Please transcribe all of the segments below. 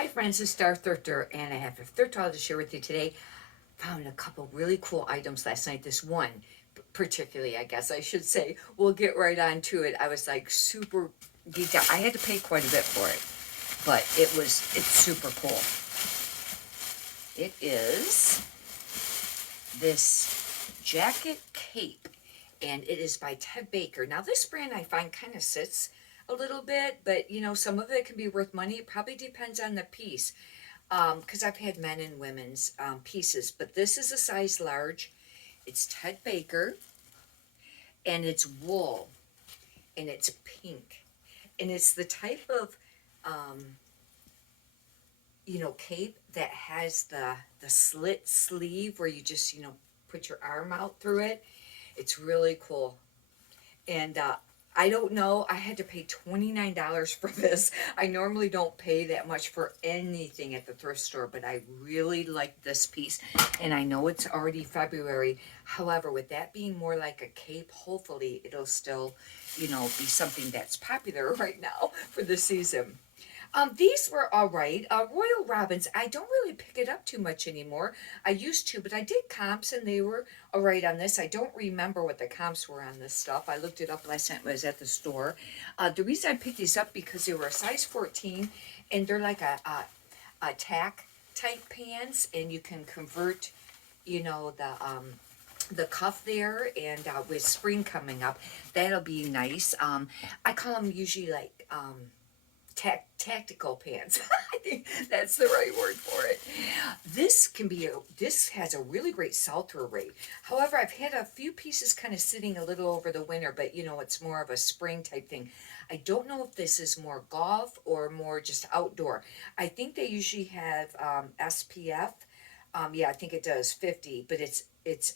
Hi friends, it's Star Thrifter and I have a thrift haul to share with you today. Found a couple really cool items last night. This one particularly, I guess I should say. We'll get right on to it. I was like super detailed. I had to pay quite a bit for it, but it's super cool. It is this jacket cape and it is by Ted Baker. Now this brand I find kind of sits a little bit, but you know, some of it can be worth money. It probably depends on the piece. Because I've had men and women's pieces, but this is a size large. It's Ted Baker, and it's wool, and it's pink, and it's the type of, um, cape that has the slit sleeve where you just put your arm out through it. It's really cool, and I don't know. I had to pay $29 for this. I normally don't pay that much for anything at the thrift store, but I really like this piece. And I know it's already February. However, with that being more like a cape, hopefully it'll still, be something that's popular right now for the season. These were all right. Royal Robins, I don't really pick it up too much anymore. I used to, but I did comps and they were all right on this. I don't remember what the comps were on this stuff. I looked it up last night when I was at the store. The reason I picked these up because they were a size 14 and they're like a tack type pants, and you can convert, the cuff there, and with spring coming up, that'll be nice. I call them usually like tactical pants. I think that's the right word for it. This has a really great sell-through rate. However, I've had a few pieces kind of sitting a little over the winter, but it's more of a spring type thing. I don't know if this is more golf or more just outdoor. I think they usually have SPF. Yeah, I think it does 50, but it's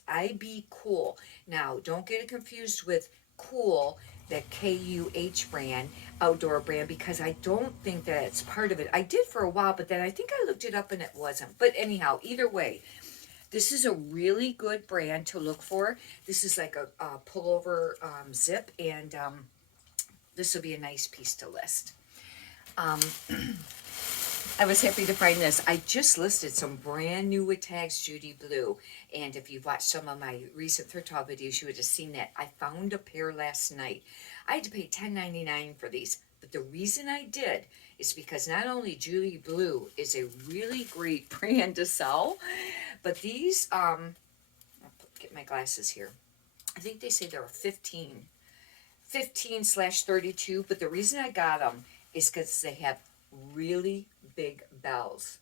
IB Cool. Now, don't get it confused with Cool, that KUH brand, outdoor brand, because I don't think that it's part of it. I did for a while, but then I think I looked it up and it wasn't. But anyhow, either way, this is a really good brand to look for. This is like a pullover zip, and this will be a nice piece to list. Um, I was happy to find this. I just listed some brand new with tags, Judy Blue. And if you've watched some of my recent thrift haul videos, you would have seen that. I found a pair last night. I had to pay $10.99 for these. But the reason I did is because not only Judy Blue is a really great brand to sell, but these, I'll get my glasses here. I think they say they're 15/32, but the reason I got them is because they have really big bells.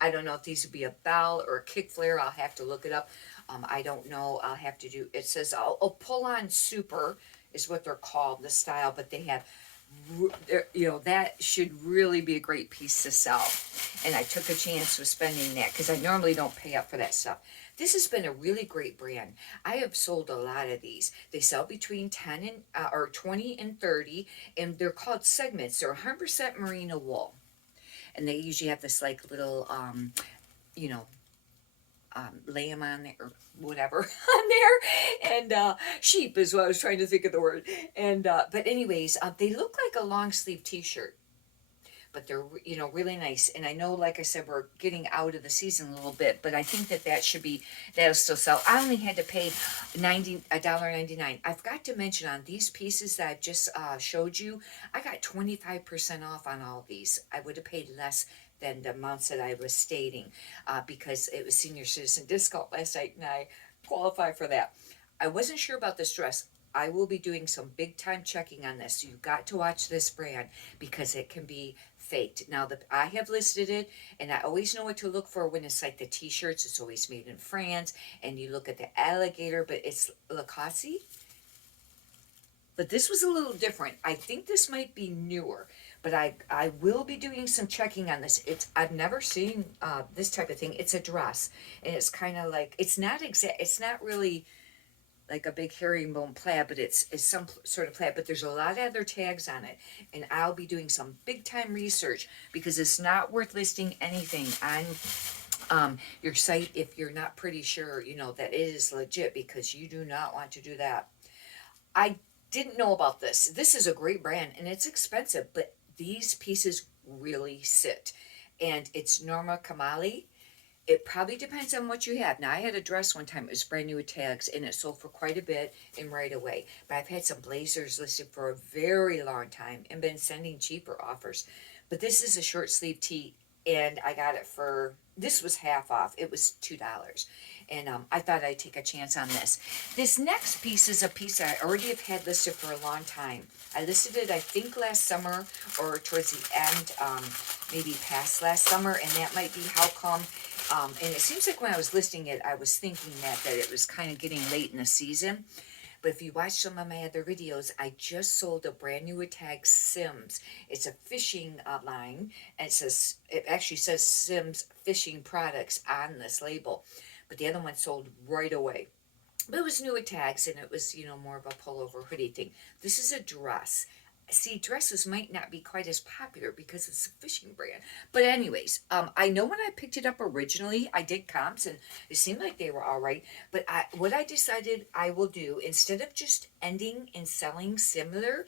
I don't know if these would be a bell or a kick flare. I'll have to look it up. I don't know. I'll have to do. It says a pull on super is what they're called, the style, but they have. That should really be a great piece to sell. And I took a chance with spending that because I normally don't pay up for that stuff. This has been a really great brand. I have sold a lot of these. They sell between 10 and or 20 and 30, and they're called segments. They're 100% merino wool, and they usually have this like little you know lamb on there or whatever on there, and sheep is what I was trying to think of the word. And but anyways, they look like a long sleeve t-shirt, but they're really nice. And I know, like I said, we're getting out of the season a little bit, but I think that'll still sell. I only had to pay $1.99. I forgot to mention on these pieces that I just showed you, I got 25% off on all these. I would have paid less than the amounts that I was stating because it was senior citizen discount last night, and I qualify for that. I wasn't sure about this dress. I will be doing some big time checking on this. You've got to watch this brand because it can be faked. Now, I have listed it, and I always know what to look for when it's like the t-shirts. It's always made in France, and you look at the alligator, but it's Lacoste. But this was a little different. I think this might be newer, but I will be doing some checking on this. I've never seen this type of thing. It's a dress, and it's kind of like, it's not really like a big herringbone plaid, but it's some sort of plaid, but there's a lot of other tags on it, and I'll be doing some big time research because it's not worth listing anything on your site if you're not pretty sure that it is legit, because you do not want to do that. I didn't know about this. This is a great brand and it's expensive, but these pieces really sit. and it's Norma Kamali. It probably depends on what you have. Now, I had a dress one time, it was brand new with tags, and it sold for quite a bit and right away. But I've had some blazers listed for a very long time and been sending cheaper offers. But this is a short sleeve tee, and I got it for, this was half off. It was $2. And I thought I'd take a chance on this. This next piece is a piece that I already have had listed for a long time. I listed it, I think, last summer or towards the end, maybe past last summer, and that might be how come. And it seems like when I was listing it, I was thinking that it was kind of getting late in the season. But if you watch some of my other videos, I just sold a brand new tag Sims. It's a fishing line, and it actually says Sims Fishing Products on this label. But the other one sold right away. But it was new with tags, and it was, more of a pullover hoodie thing. This is a dress. See, dresses might not be quite as popular because it's a fishing brand. But anyways, I know when I picked it up originally, I did comps, and it seemed like they were all right. But what I decided I will do, instead of just ending and selling similar,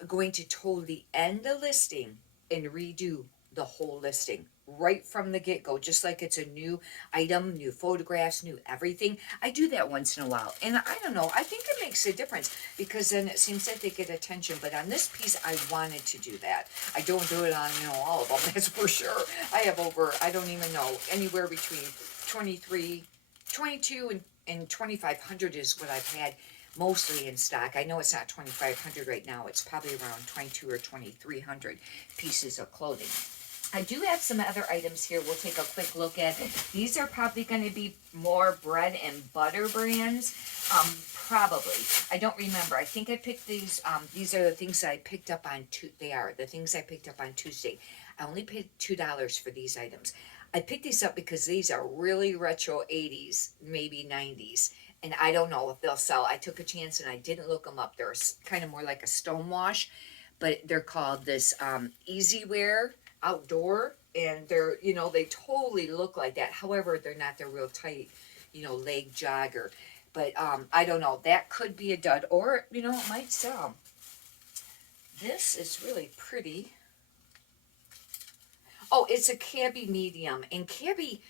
I'm going to totally end the listing and redo the whole listing right from the get-go, just like it's a new item, new photographs, new everything. I do that once in a while, and I don't know, I think it makes a difference because then it seems like they get attention. But on this piece, I wanted to do that. I don't do it on, all of them, that's for sure. I have over, I don't even know, anywhere between 22 and 2,500 is what I've had mostly in stock. I know it's not 2,500 right now. It's probably around 22 or 2,300 pieces of clothing. I do have some other items here we'll take a quick look at. These are probably going to be more bread and butter brands. Probably. I don't remember. I think I picked these. These are the things that I picked up on They are the things I picked up on Tuesday. I only paid $2 for these items. I picked these up because these are really retro 80s, maybe 90s. And I don't know if they'll sell. I took a chance and I didn't look them up. They're kind of more like a stone wash, but they're called this Easy Wear Outdoor, and they're, they totally look like that. However, they're not. They're real tight, leg jogger. But I don't know. That could be a dud, or it might sell. This is really pretty. Oh, it's a cabbie medium, and cabbie,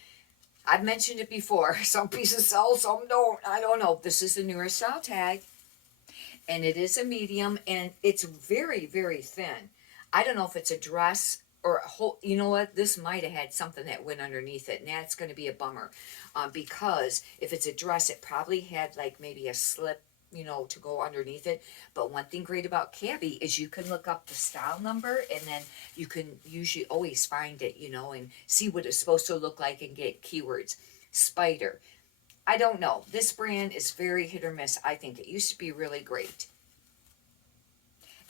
I've mentioned it before. Some pieces sell, some don't. I don't know. This is the newer style tag, and it is a medium, and it's very, very thin. I don't know if it's a dress or a whole. You know what? This might have had something that went underneath it, and that's going to be a bummer. Because if it's a dress, it probably had like maybe a slip, to go underneath it. But one thing great about cabbie is you can look up the style number, and then you can usually always find it, and see what it's supposed to look like and get keywords. Spider. I don't know. This brand is very hit or miss. I think it used to be really great.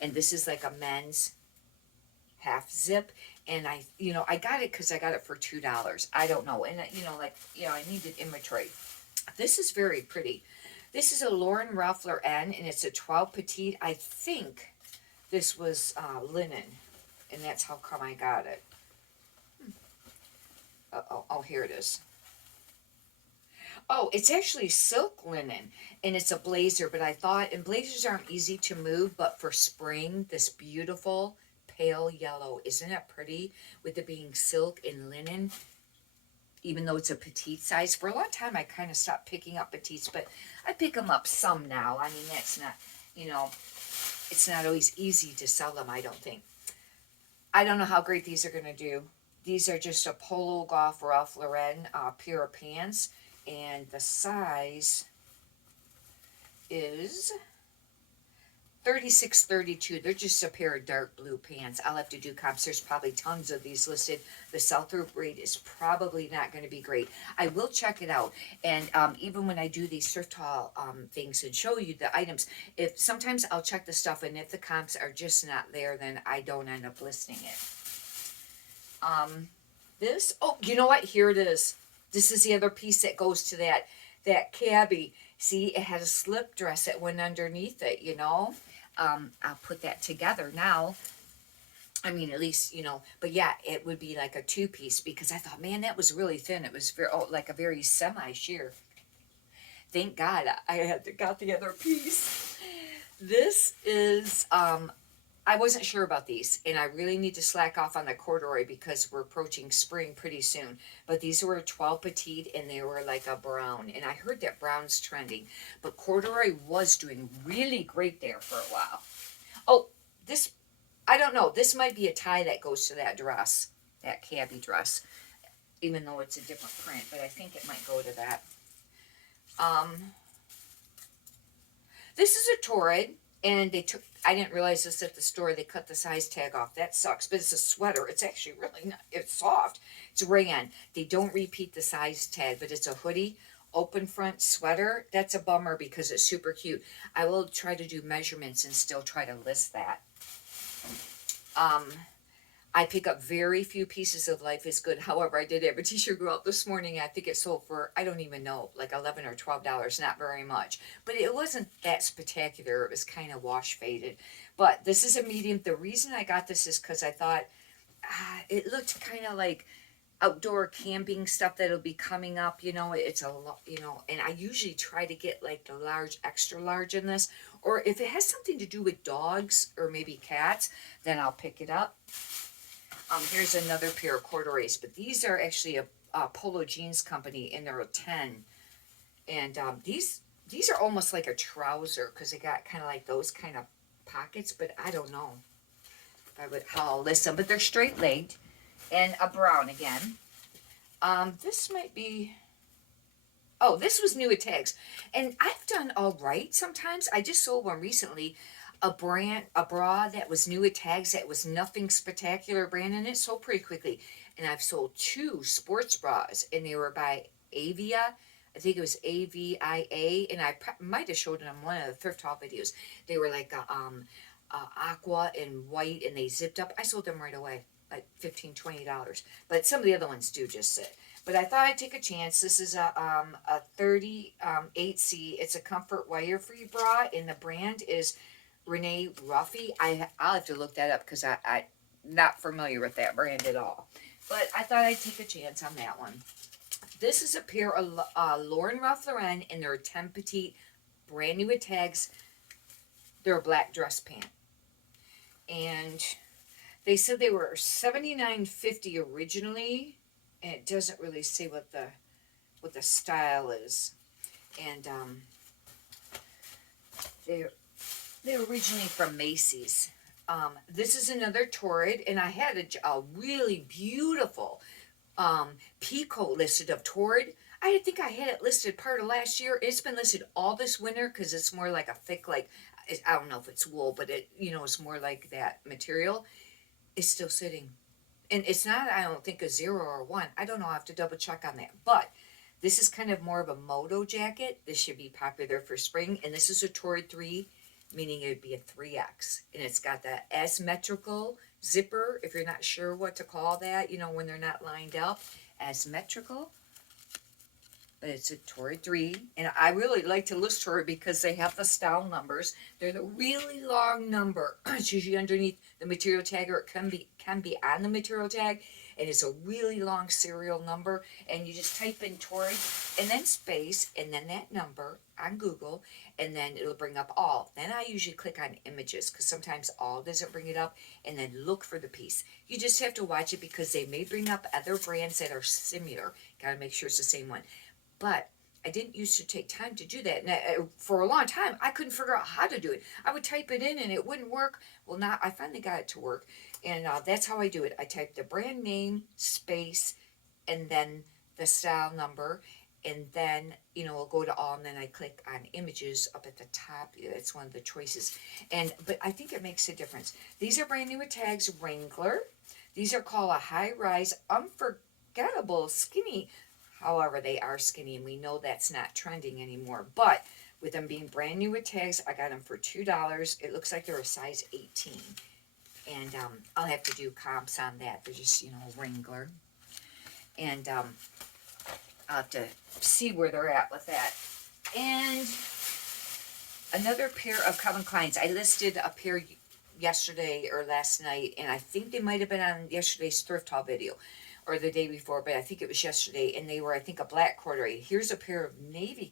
And this is like a men's half zip, and I got it because I got it for $2. I don't know, and I needed inventory. This is very pretty. This is a Lauren Ruffler N, and it's a 12 petite. I think this was linen, and that's how come I got it. Oh, here it is. Oh, it's actually silk linen, and it's a blazer, but I thought, and blazers aren't easy to move, but for spring, this beautiful pale yellow, isn't it pretty, with it being silk and linen, even though it's a petite size. For a long time, I kind of stopped picking up petites, but I pick them up some now. I mean, that's not, it's not always easy to sell them, I don't think. I don't know how great these are going to do. These are just a Polo Golf Ralph Lauren pair of pants, and the size is 36-32. They're just a pair of dark blue pants. I'll have to do comps. There's probably tons of these listed. The sell-through rate is probably not going to be great. I will check it out. And even when I do these Thrift Haul things and show you the items, if sometimes I'll check the stuff, and if the comps are just not there, then I don't end up listing it. Oh, you know what? Here it is. This is the other piece that goes to that cabbie. See, it had a slip dress that went underneath it, I'll put that together now. I mean, at least, but yeah, it would be like a two-piece, because I thought, man, that was really thin. It was very, like a very semi-sheer. Thank God I got the other piece. This is, I wasn't sure about these, and I really need to slack off on the corduroy because we're approaching spring pretty soon. But these were 12 petite, and they were like a brown, and I heard that brown's trending. But corduroy was doing really great there for a while. Oh, this, I don't know. This might be a tie that goes to that dress, that cabbie dress, even though it's a different print, but I think it might go to that. Um, this is a Torrid, and I didn't realize this at the store, they cut the size tag off. That sucks, but it's a sweater. It's actually really not, it's soft. It's a rayon. They don't repeat the size tag, but it's a hoodie, open front sweater. That's a bummer because it's super cute. I will try to do measurements and still try to list that. I pick up very few pieces of Life is Good. However, I did have a t-shirt go out this morning. I think it sold for, I don't even know, like $11 or $12, not very much. But it wasn't that spectacular. It was kind of wash faded. But this is a medium. The reason I got this is because I thought it looked kind of like outdoor camping stuff that'll be coming up. You know, it's a lot, you know, and I usually try to get like the large, extra large in this. Or if it has something to do with dogs or maybe cats, then I'll pick it up. Here's another pair of corduroys, but these are actually a Polo Jeans company, and they're a 10. And these are almost like a trouser because they got kind of like those kind of pockets, but I don't know how I'll list them. But they're straight legged, and a brown again. This might be. Oh, this was new at tags, and I've done all right sometimes. I just sold one recently. A bra that was new at tags that was nothing spectacular brand in it, sold pretty quickly. And I've sold 2 sports bras, and they were by Avia. I think it was AVIA, and I might have showed them on one of the Thrift Haul videos. They were like aqua and white, and they zipped up. I sold them right away, like $15, $20. But some of the other ones do just sit. But I thought I'd take a chance. This is a 38C. It's a comfort wire-free bra, and the brand is Renee Ruffy. I'll have to look that up because I'm not familiar with that brand at all. But I thought I'd take a chance on that one. This is a pair of Lauren Ralph Lauren, and they're 10 petite, brand new with tags. They're a black dress pant. And they said they were $79.50 originally, and it doesn't really say what the style is. And they're originally from Macy's. This is another Torrid, and I had a really beautiful peacoat listed of Torrid. I think I had it listed part of last year. It's been listed all this winter because it's more like a thick, like, I don't know if it's wool, but it, you know, it's more like that material. It's still sitting. And it's not, I don't think, a 0 or a 1. I don't know. I have to double check on that. But this is kind of more of a moto jacket. This should be popular for spring. And this is a Torrid 3, meaning it would be a 3X. And it's got that asymmetrical zipper, if you're not sure what to call that, you know, when they're not lined up. Asymmetrical. But it's a Torrid 3. And I really like to list Torrid because they have the style numbers. They're the really long number. It's usually underneath the material tag, or it can be on the material tag. And it's a really long serial number. And you just type in Torrid and then space and then that number on Google. And then it'll bring up all. Then I usually click on images because sometimes all doesn't bring it up. And then look for the piece. You just have to watch it because they may bring up other brands that are similar. Got to make sure it's the same one. But I didn't used to take time to do that. And for a long time, I couldn't figure out how to do it. I would type it in and it wouldn't work. Well, now I finally got it to work. And that's how I do it. I type the brand name, space, and then the style number. And then, you know, I'll go to all, and then I click on images up at the top. It's one of the choices. But I think it makes a difference. These are brand new with tags, Wrangler. These are called a high-rise, unforgettable, skinny. However, they are skinny, and we know that's not trending anymore. But with them being brand new with tags, I got them for $2. It looks like they're a size 18. And I'll have to do comps on that. They're just, you know, Wrangler. And I'll have to see where they're at with that. And another pair of Calvin Klein's. I listed a pair yesterday or last night, and I think they might have been on yesterday's Thrift Haul video. Or the day before, but I think it was yesterday, and they were, I think, a black corduroy. Here's a pair of navy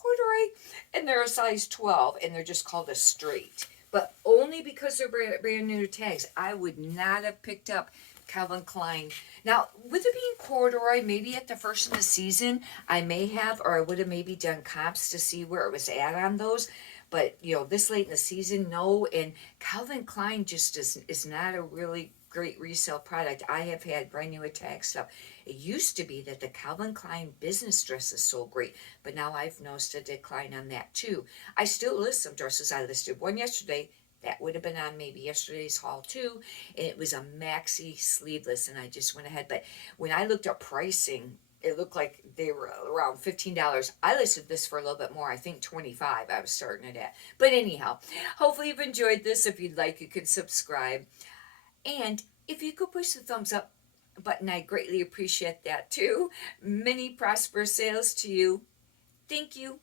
corduroy, and they're a size 12, and they're just called a straight. But only because they're brand new tags. I would not have picked up Calvin Klein. Now, with it being corduroy, maybe at the first of the season, I may have, or I would have maybe done comps to see where it was at on those. But, this late in the season, no. And Calvin Klein just is not a really great resale product. I have had brand new attack stuff. It used to be that the Calvin Klein business dresses sold great, but now I've noticed a decline on that too. I still list some dresses. I listed one yesterday. That would have been on maybe yesterday's haul too. And it was a maxi sleeveless, and I just went ahead. But when I looked up pricing, it looked like they were around $15. I listed this for a little bit more. I think 25 I was starting it at. But anyhow, hopefully you've enjoyed this. If you'd like, you could subscribe. And if you could push the thumbs up button, I greatly appreciate that too. Many prosperous sales to you. Thank you.